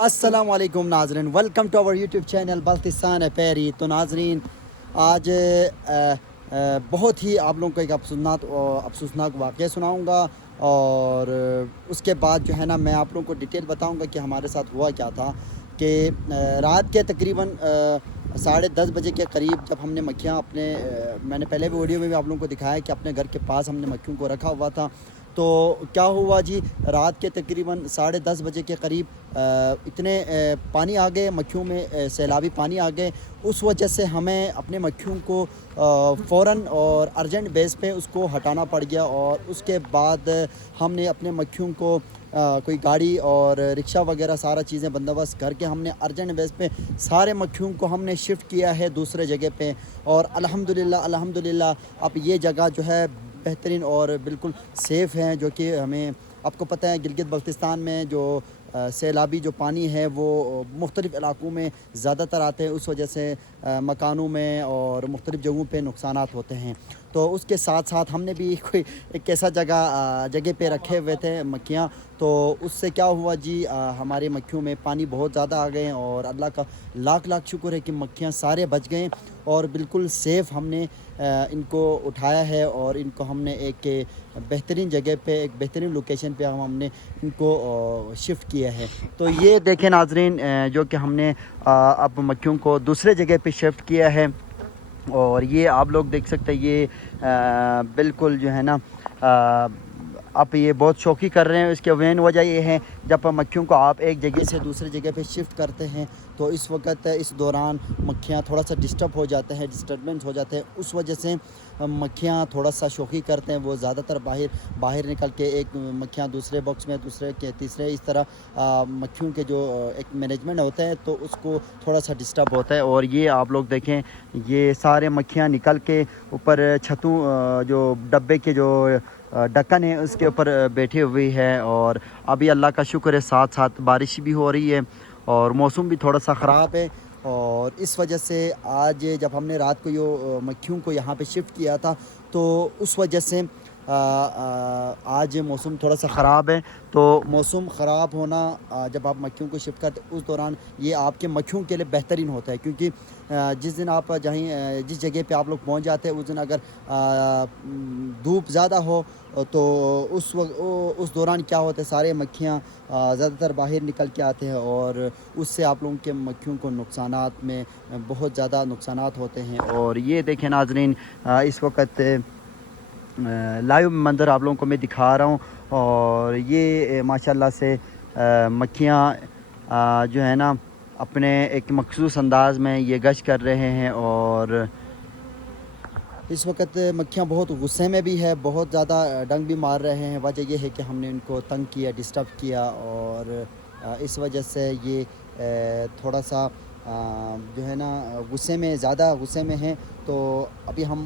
अस्सलाम वालेकुम नाजरीन, welcome to our YouTube channel Baltistan पैरी। तो नाजरीन आज बहुत ही आप लोगों को एक अफसोसनाक वाक़या सुनाऊंगा और उसके बाद जो है ना मैं आप लोगों को डिटेल बताऊंगा कि हमारे साथ हुआ क्या था। कि रात के तकरीबन 10:30 बजे के करीब जब हमने मक्खियाँ अपने मैंने पहले भी वीडियो में भी आप लोगों को दिखाया कि अपने घर के पास हमने मक्खियों को रखा हुआ था। तो क्या हुआ जी, रात के तकरीबन 10:30 बजे के करीब इतने पानी आ गए मक्खियों में, सैलाबी पानी आ गए। उस वजह से हमें अपने मक्खियों को फ़ौरन और अर्जेंट बेस पे उसको हटाना पड़ गया। और उसके बाद हमने अपने मक्खियों को कोई गाड़ी और रिक्शा वगैरह सारा चीज़ें बंदोबस्त करके हमने अर्जेंट बेस पे सारे मक्खियों को हमने शिफ्ट किया है दूसरे जगह पे। और अल्हम्दुलिल्लाह अब ये जगह जो है बेहतरीन और बिल्कुल सेफ़ हैं। जो कि हमें आपको पता है गिलगित बल्तिस्तान में जो सैलाबी जो पानी है वो मुख्तलिफ़ इलाक़ों में ज़्यादातर आते हैं। उस वजह से मकानों में और मुख्तलिफ़ जगहों पे नुकसानात होते हैं। तो उसके साथ साथ हमने भी कोई एक ऐसा जगह पे रखे हुए थे मक्खियाँ। तो उससे क्या हुआ जी, हमारे मक्खियों में पानी बहुत ज़्यादा आ गए हैं और अल्लाह का लाख लाख शुक्र है कि मक्खियाँ सारे बच गए और बिल्कुल सेफ़ हमने इनको उठाया है। और इनको हमने एक बेहतरीन जगह पे, एक बेहतरीन लोकेशन पे हमने इनको शिफ्ट किया है। तो ये देखें नाजरीन, जो कि हमने अब मक्खियों को दूसरे जगह पे शिफ्ट किया है। और ये आप लोग देख सकते हैं, ये बिल्कुल जो है ना आप ये बहुत शौकी कर रहे हैं। इसकी मेन वजह ये है, जब मक्खियों को आप एक जगह से दूसरी जगह पे शिफ्ट करते हैं तो इस वक्त इस दौरान मक्खियाँ थोड़ा सा डिस्टर्ब हो जाते हैं, डिस्टर्बेंस हो जाते हैं। उस वजह से मक्खियाँ थोड़ा सा शौकी करते हैं, वो ज़्यादातर बाहर निकल के एक मक्खियाँ दूसरे बॉक्स में, दूसरे के तीसरे, इस तरह मक्खियों के जो एक मैनेजमेंट होता है तो उसको थोड़ा सा डिस्टर्ब होता है। और ये आप लोग देखें, ये सारे मक्खियाँ निकल के ऊपर छतों जो डब्बे के जो ढक्कन है उसके ऊपर बैठी हुई है। और अभी अल्लाह का शुक्र है साथ साथ बारिश भी हो रही है और मौसम भी थोड़ा सा ख़राब है। और इस वजह से आज जब हमने रात को यो मक्खियों को यहाँ पे शिफ्ट किया था तो उस वजह से आज मौसम थोड़ा सा ख़राब है। तो मौसम ख़राब होना, जब आप मक्खियों को शिफ्ट करते उस दौरान ये आपके मक्खियों के लिए बेहतरीन होता है। क्योंकि जिस दिन आप जिस जगह पे आप लोग पहुंच जाते हैं उस दिन अगर धूप ज़्यादा हो तो उस दौरान क्या होता है, सारे मक्खियाँ ज़्यादातर बाहर निकल के आते हैं और उससे आप लोगों के मक्खियों को नुकसानात में बहुत ज़्यादा नुकसानात होते हैं। और ये देखें नाजरीन, इस वक्त लाइव मंज़र आप लोगों को मैं दिखा रहा हूँ। और ये माशाल्लाह से मक्खियाँ जो है ना अपने एक मखसूस अंदाज में ये गश्त कर रहे हैं। और इस वक्त मक्खियाँ बहुत गुस्से में भी है, बहुत ज़्यादा डंक भी मार रहे हैं। वजह यह है कि हमने इनको तंग किया, डिस्टर्ब किया और इस वजह से ये थोड़ा सा जो है ना ज़्यादा गुस्से में हैं। तो अभी हम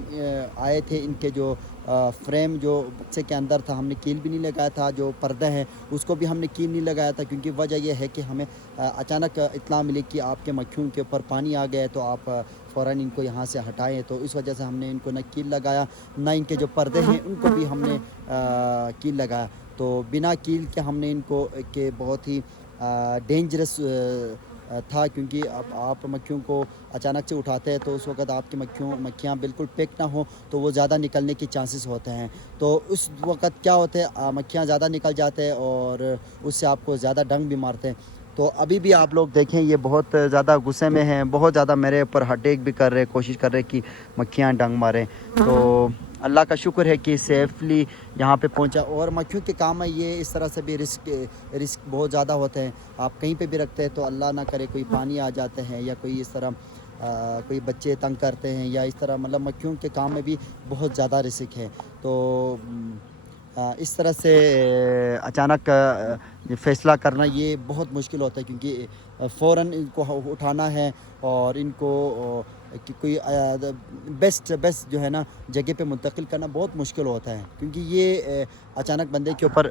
आए थे, इनके जो फ्रेम जो बक्से के अंदर था हमने कील भी नहीं लगाया था, जो पर्दा है उसको भी हमने कील नहीं लगाया था। क्योंकि वजह यह है कि हमें अचानक इत्तला मिली कि आपके मक्खियों के ऊपर पानी आ गया है तो आप फ़ौरन इनको यहाँ से हटाएं। तो इस वजह से हमने इनको न कील लगाया, ना इनके जो पर्दे हैं उनको भी हमने कील लगाया। तो बिना कील के हमने इनको के बहुत ही डेंजरस था। क्योंकि अब आप मक्खियों को अचानक से उठाते हैं तो उस वक्त आपकी मक्खियाँ बिल्कुल पैक ना हो तो वो ज़्यादा निकलने के चांसेस होते हैं। तो उस वक्त क्या होते हैं, मक्खियाँ ज़्यादा निकल जाते हैं और उससे आपको ज़्यादा डंक भी मारते हैं। तो अभी भी आप लोग देखें, ये बहुत ज़्यादा गुस्से में हैं, बहुत ज़्यादा मेरे ऊपर अटैक भी कर रहे, कोशिश कर रहे कि मक्खियाँ डंक मारें। तो अल्लाह का शुक्र है कि सेफ़ली यहाँ पे पहुँचा। और मक्खियों के काम है ये, इस तरह से भी रिस्क बहुत ज़्यादा होते हैं। आप कहीं पे भी रखते हैं तो अल्लाह ना करे कोई पानी आ जाते हैं या कोई इस तरह कोई बच्चे तंग करते हैं या इस तरह, मतलब मक्खियों के काम में भी बहुत ज़्यादा रिस्क है। तो इस तरह से अचानक फ़ैसला करना ये बहुत मुश्किल होता है। क्योंकि फ़ौरन इनको उठाना है और इनको कि कोई बेस्ट जो है ना जगह पे मुंतकिल करना बहुत मुश्किल होता है। क्योंकि ये अचानक बंदे के ऊपर।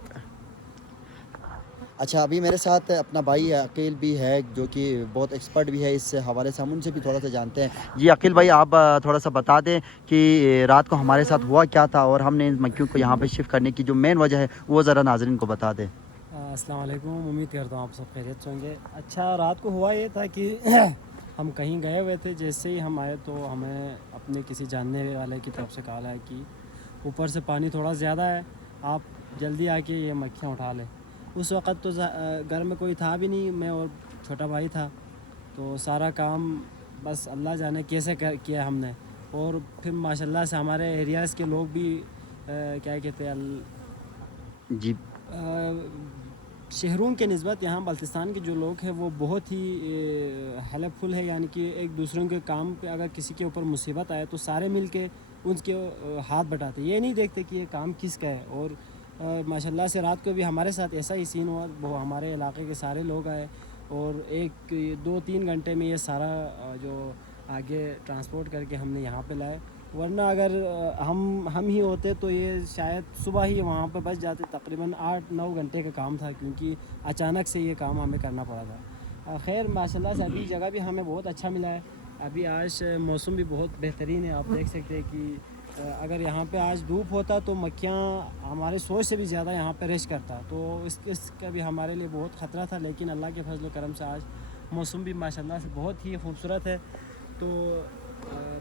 अच्छा, अभी मेरे साथ अपना भाई अकील भी है जो कि बहुत एक्सपर्ट भी है इस हवाले से, हम उनसे भी थोड़ा सा जानते हैं। जी अकील भाई, आप थोड़ा सा बता दें कि रात को हमारे साथ हुआ क्या था और हमने इन मक्खियों को यहाँ पे शिफ्ट करने की जो मेन वजह है वो ज़रा नाज़रीन को बता दें। السلام علیکم. امید کرتا ہوں آپ سب خیریت سے ہوں گے. اچھا, رات کو ہوا یہ تھا کہ ہم کہیں گئے ہوئے تھے. جیسے ہی ہم آئے تو ہمیں اپنے کسی جاننے والے کی طرف سے کال آیا کہ اوپر سے پانی تھوڑا زیادہ ہے, آپ جلدی آ کے یہ مکھیاں اٹھا لیں. اس وقت تو گھر میں کوئی تھا بھی نہیں, میں اور چھوٹا بھائی تھا. تو سارا کام بس اللہ جانے کیسے کیا ہم نے. اور پھر ماشاء اللہ سے ہمارے ایریاز کے لوگ بھی کیا کہتے ہیں, جی شہروں کے نسبت یہاں بلتستان کے جو لوگ ہیں وہ بہت ہی ہیلپ فل ہے. یعنی کہ ایک دوسروں کے کام پہ اگر کسی کے اوپر مصیبت آئے تو سارے مل کے ان کے ہاتھ بٹاتے, یہ نہیں دیکھتے کہ یہ کام کس کا ہے. اور ماشاء اللہ سے رات کو بھی ہمارے ساتھ ایسا ہی سین ہوا, وہ ہمارے علاقے کے سارے لوگ آئے اور 1-2-3 گھنٹے میں یہ سارا جو آگے ٹرانسپورٹ کر کے ہم نے یہاں پہ لائے. ورنہ اگر ہم ہی ہوتے تو یہ شاید صبح ہی وہاں پہ بچ جاتے. تقریباً 8-9 گھنٹے کا کام تھا, کیونکہ اچانک سے یہ کام ہمیں کرنا پڑا تھا. خیر ماشاء اللہ سے ابھی جگہ بھی ہمیں بہت اچھا ملا ہے. ابھی آج موسم بھی بہت بہترین ہے. آپ دیکھ سکتے ہیں کہ اگر یہاں پہ آج دھوپ ہوتا تو مکھیاں ہمارے سوچ سے بھی زیادہ یہاں پہ ریسٹ کرتا, تو اس کا بھی ہمارے لیے بہت خطرہ تھا. لیکن اللہ کے فضل و کرم سے آج موسم بھی ماشاء اللہ سے بہت ہی خوبصورت ہے. تو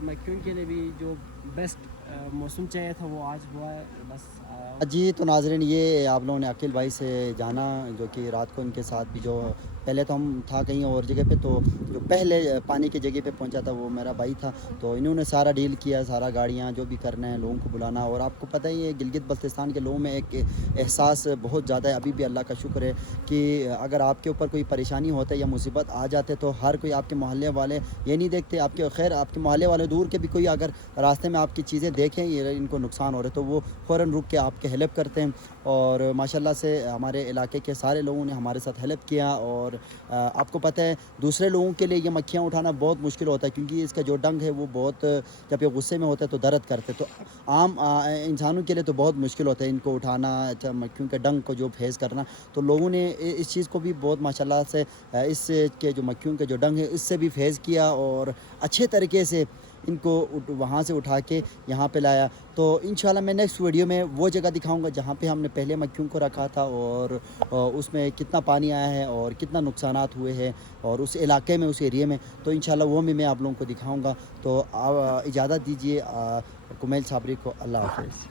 مکھیوں کے لیے بھی جو بیسٹ موسم چاہیے تھا وہ آج ہوا ہے. بس جی تو ناظرین, یہ آپ لوگوں نے عقیل بھائی سے جانا جو کہ رات کو ان کے ساتھ بھی جو پہلے تو ہم تھا کہیں اور جگہ پہ, تو جو پہلے پانی کی جگہ پہ پہنچا تھا وہ میرا بھائی تھا. تو انہوں نے سارا ڈیل کیا, سارا گاڑیاں جو بھی کرنا ہے, لوگوں کو بلانا. اور آپ کو پتہ ہی ہے گلگت بلتستان کے لوگوں میں ایک احساس بہت زیادہ ہے. ابھی بھی اللہ کا شکر ہے کہ اگر آپ کے اوپر کوئی پریشانی ہوتا ہے یا مصیبت آ جاتے تو ہر کوئی آپ کے محلے والے یہ نہیں دیکھتے آپ کے, خیر آپ کے محلے والے دور کے بھی کوئی اگر راستے میں آپ کی چیزیں دیکھیں یہ ان کو نقصان ہو رہا ہے تو وہ فوراً رک کے آپ کے ہیلپ کرتے ہیں. اور ماشاءاللہ سے ہمارے علاقے کے سارے لوگوں نے ہمارے ساتھ ہیلپ کیا. اور آپ کو پتہ ہے دوسرے لوگوں کے لیے یہ مکھیاں اٹھانا بہت مشکل ہوتا ہے, کیونکہ اس کا جو ڈنگ ہے وہ بہت, جب یہ غصے میں ہوتا ہے تو درد کرتے, تو عام انسانوں کے لیے تو بہت مشکل ہوتا ہے ان کو اٹھانا, مکھیوں کے ڈنگ کو جو فیس کرنا. تو لوگوں نے اس چیز کو بھی بہت ماشاءاللہ سے اس کے جو مکھیوں کے جو ڈنگ ہے اس سے بھی فیس کیا اور اچھے طریقے سے ان کو وہاں سے اٹھا کے یہاں پہ لایا. تو انشاءاللہ میں نیکسٹ ویڈیو میں وہ جگہ دکھاؤں گا جہاں پہ ہم نے پہلے مکھیوں کو رکھا تھا اور اس میں کتنا پانی آیا ہے اور کتنا نقصانات ہوئے ہیں اور اس علاقے میں, اس ایریے میں. تو انشاءاللہ وہ بھی میں آپ لوگوں کو دکھاؤں گا. تو اجازت دیجیے کمیل صابری کو. اللہ حافظ.